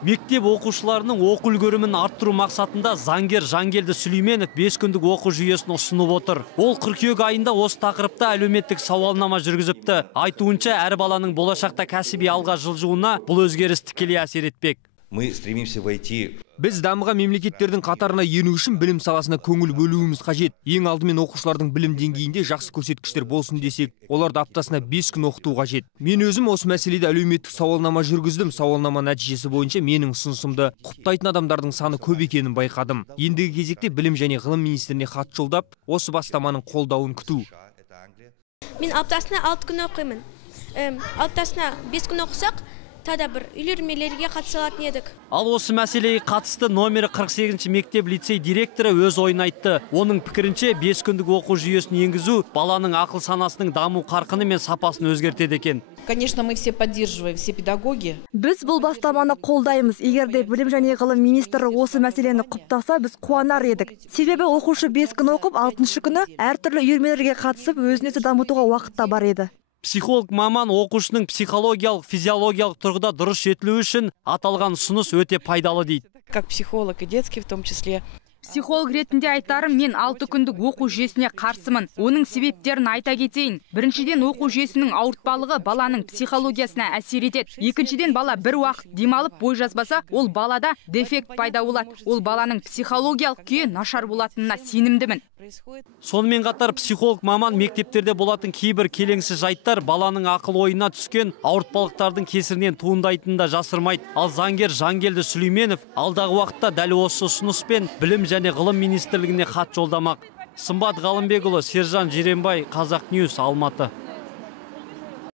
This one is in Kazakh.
Мектеп оқушыларының оқу үлгерімін арттыру мақсатында заңгер Жангелді Сүлейменов 5 күндік оқу жүйесін ұсынып отыр. Ол қыркүйек айында осы тақырыпта әлеуметтік сауалнама жүргізіпті. Айтуынша, әр баланың болашақта кәсіби алға жылжуына бұл өзгеріс тікелей әсер етпек. Мы стремимся войти. Біз дамыған мемлекеттердің қатарына ену үшін білім саласына көңіл бөлуіміз қажет. Ең алдымен оқушылардың білім деңгейінде жақсы көрсеткіштер болсын десек, оларды аптасына 5 күн оқыту қажет. Мен өзім осы мәселеде әлеуметтік сауалнама жүргіздім. Сауалнама нәтижесі бойынша менің ұсынысымды құптайтын адамдардың саны көп екенін байқадым. Ендігі кезекте білім және ғылым министріне хат жолдап, осы бастаманың қолдауын күту. Мен аптасына 6 күн оқимын. Аптасына 5 күн оқысақ, тада бір үйлермелерге қатысалатын едік. Ал осы мәселеге қатысты номері 48-ші мектеп лицей директоры өз ойын айтты. Оның пікірінше 5 күндік оқу жүйесін енгізу баланың ақыл санасының даму қарқыны мен сапасын өзгертеді екен. Конечно, мы все поддерживаем, все педагоги. Біз бұл бастаманы қолдаймыз. Егер де білім және ғылым министрі осы мәселені құптаса, біз қуанар едік. Себебі оқушы 5 күн оқып, 6-шы күні әртүрлі үйірмелерге қатысып, өзін-өзі дамытуға уақытта бар еді. Психолог маман оқушының психологиялық, физиологиялық тұрғыда дұрыс жетілуі үшін аталған ұсыныс өте пайдалы дейді. Как психолог и детский в том числе. Психолог ретінде айтарым, мен 6 күндік оқу жүйесіне қарсымын. Оның себептерін айта кетейін. Біріншіден, оқу жүйесінің ауыртпалығы баланың психологиясына әсер етеді. Екіншіден, бала бір уақыт демалып бой жазбаса, ол балада дефект пайда болады. Ол баланың психологиялық күйі нашар болатынына сенімдімін. Сонымен қатар психолог маман мектептерде болатын кейбір келеңсіз жайттар баланың ақыл ойына түскен ауыртпалықтардың кесірінен туындайтынын да жасырмайды. Ал заңгер Жангелді Сүлейменов алдағы уақытта дәл осы ұсыныспен білім және ғылым министрлігіне хат жолдамақ. Сымбат Ғалымбекұлы, Сержан Жиренбай, Қазақ Ньюс, Алматы.